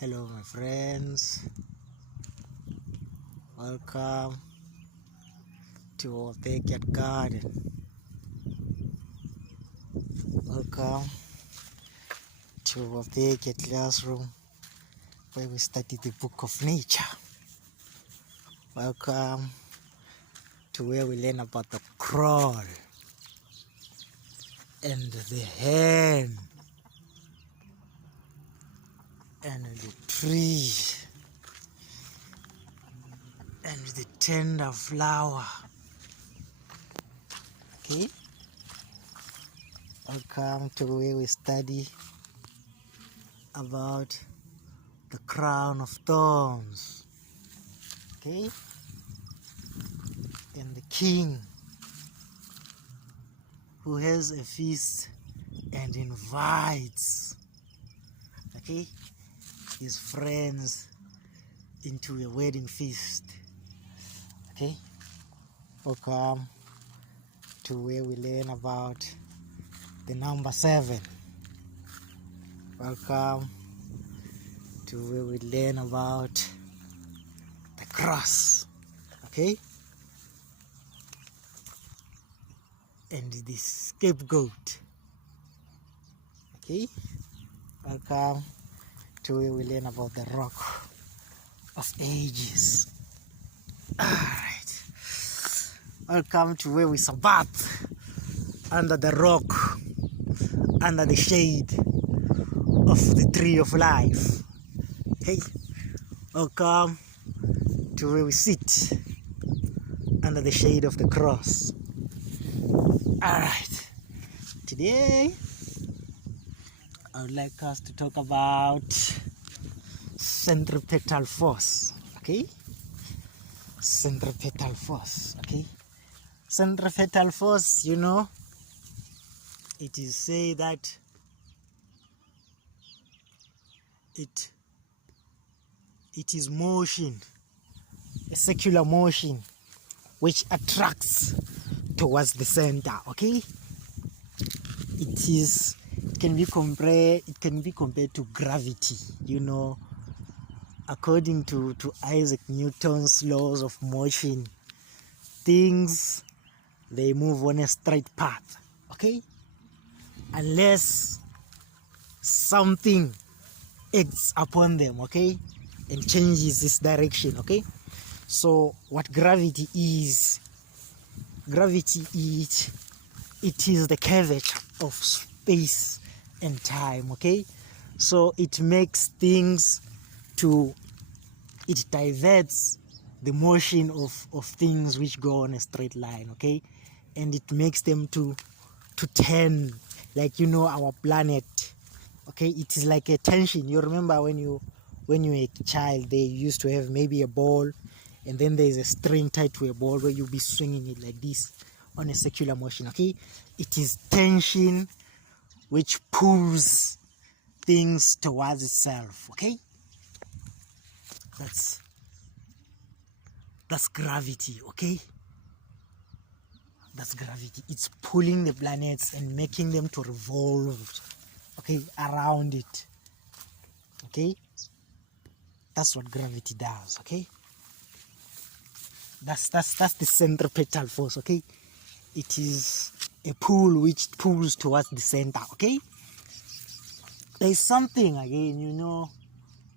Hello my friends, welcome to our backyard garden. Welcome to our backyard classroom where we study the book of nature. Welcome to where we learn about the crawl and the hen and the tree and the tender flower. Okay, welcome to where we study about the crown of thorns. Okay, and the king who has a feast and invites his friends into a wedding feast. Okay, welcome to where we learn about the number 7. Welcome to where we learn about the cross. Okay, and the scapegoat. Okay, welcome to where we learn about the rock of ages. Alright, welcome to where we sabbath under the rock, under the shade of the tree of life. Okay, welcome to where we sit under the shade of the cross. Alright, today I would like us to talk about centripetal force. Okay, centripetal force. Okay, centripetal force, it is said that it is motion, a circular motion which attracts towards the center. Okay, it can be compared to gravity. According to Isaac Newton's laws of motion, things, they move on a straight path. Okay, unless something acts upon them, okay, and changes its direction. Okay, so what gravity is, it is the curvature of space and time. Okay, so it makes things it diverts the motion of things which go on a straight line. Okay, and it makes them to turn, like our planet. Okay, it is like a tension. You remember when you were a child, they used to have maybe a ball, and then there's a string tied to a ball where you'll be swinging it like this on a circular motion. Okay, it is tension which pulls things towards itself. Okay, that's gravity. Okay, that's gravity. It's pulling the planets and making them to revolve, okay, around it. Okay, that's what gravity does. Okay, that's the centripetal force. Okay, it is a pull which pulls towards the center. Okay, there's something again,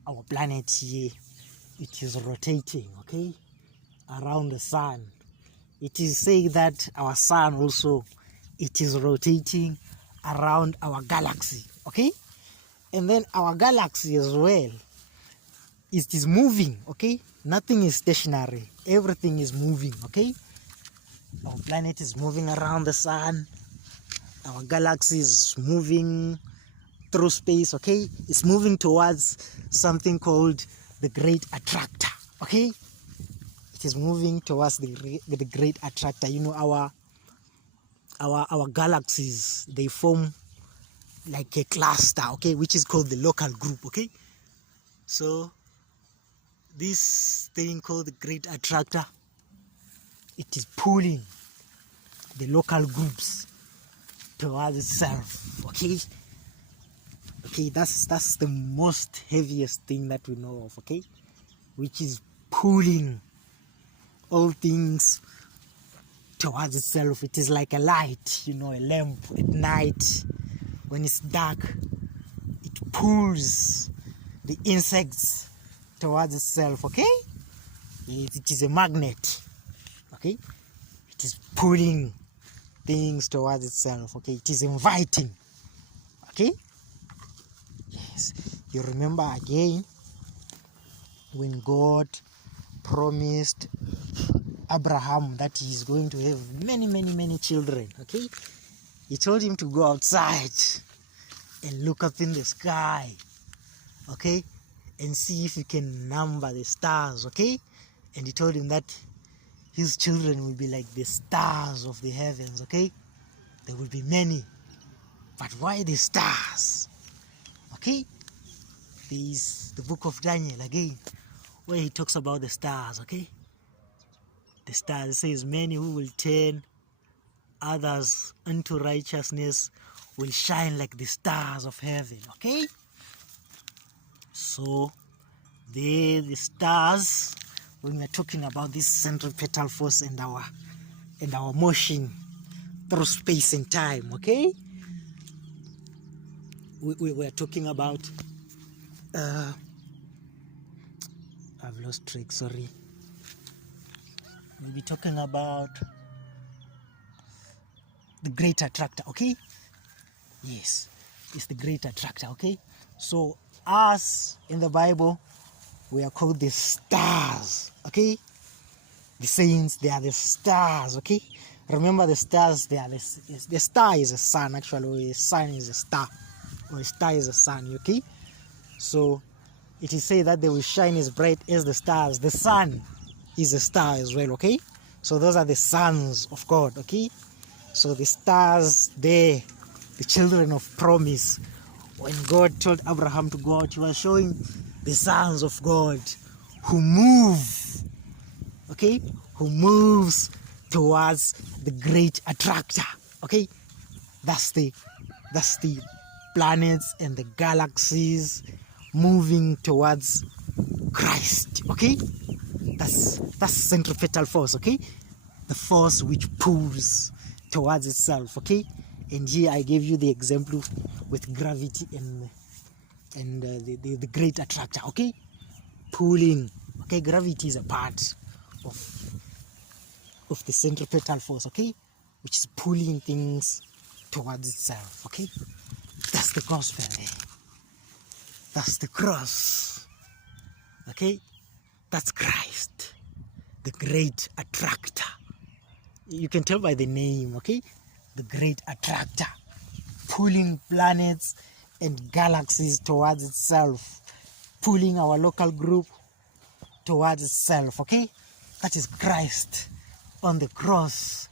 our planet here, it is rotating, okay, around the sun. It is saying that our sun also, it is rotating around our galaxy. Okay, and then our galaxy as well, it is moving. Okay, nothing is stationary, everything is moving. Okay, our planet is moving around the sun, our galaxy is moving through space. Okay, it's moving towards something called the Great Attractor. Okay, it is moving towards the Great Attractor. Our galaxies, they form like a cluster, okay, which is called the local group. Okay, so this thing called the Great Attractor, it is pulling the local groups towards itself. Okay, Okay, that's the most heaviest thing that we know of, okay, which is pulling all things towards itself. It is like a light, a lamp at night. When it's dark, it pulls the insects towards itself, okay? It is a magnet, okay? It is pulling things towards itself, okay? It is inviting, okay? Yes, you remember again when God promised Abraham that he is going to have many children, okay? He told him to go outside and look up in the sky, okay, and see if you can number the stars, okay? And he told him that his children will be like the stars of the heavens, okay? There will be many. But why the stars? Okay? There is the book of Daniel again, where he talks about the stars, okay? The stars, says many who will turn others unto righteousness will shine like the stars of heaven, okay? So the stars, when we're talking about this centripetal force and our motion through space and time, okay, we're talking about I've lost track, sorry. We'll be talking about the Great Attractor, okay? Yes, it's the Great Attractor, okay? So us in the Bible, we are called the stars, okay? The saints, they are the stars, okay? Remember the stars, they are the star is a sun, actually, or a sun is a star, or a star is a sun, okay? So it is said that they will shine as bright as the stars. The sun is a star as well, okay? So those are the sons of God, okay? So the stars, they, the children of promise. When God told Abraham to go out, he was showing the sons of God who move, okay? Who moves towards the Great Attractor, okay? That's the planets and the galaxies moving towards Christ, okay? That's centripetal force, okay? The force which pulls towards itself, okay? And here I gave you the example with gravity and the Great Attractor, okay? Pulling, okay? Gravity is a part of the centripetal force, okay? Which is pulling things towards itself, okay? That's the gospel, eh? That's the cross, okay? That's Christ, the Great Attractor. You can tell by the name, okay? The Great Attractor, pulling planets and galaxies towards itself, pulling our local group towards itself, okay? That is Christ on the cross,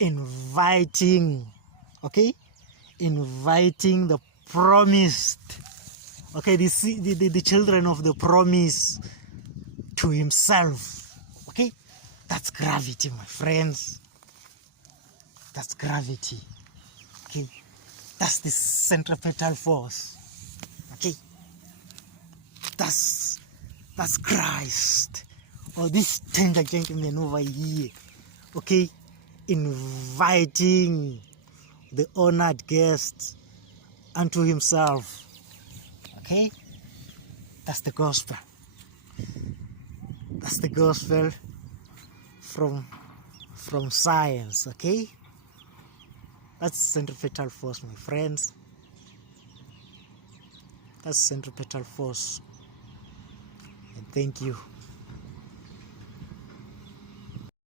inviting, okay? Inviting the promised, okay? The children of the promise to himself, okay? That's gravity, my friends. That's gravity, okay? That's the centripetal force, okay? That's Christ. Or this tender gentleman over here, okay? Inviting the honored guest unto himself, okay? That's the gospel. That's the gospel from science, okay? That's centripetal force, my friends. That's centripetal force. And thank you.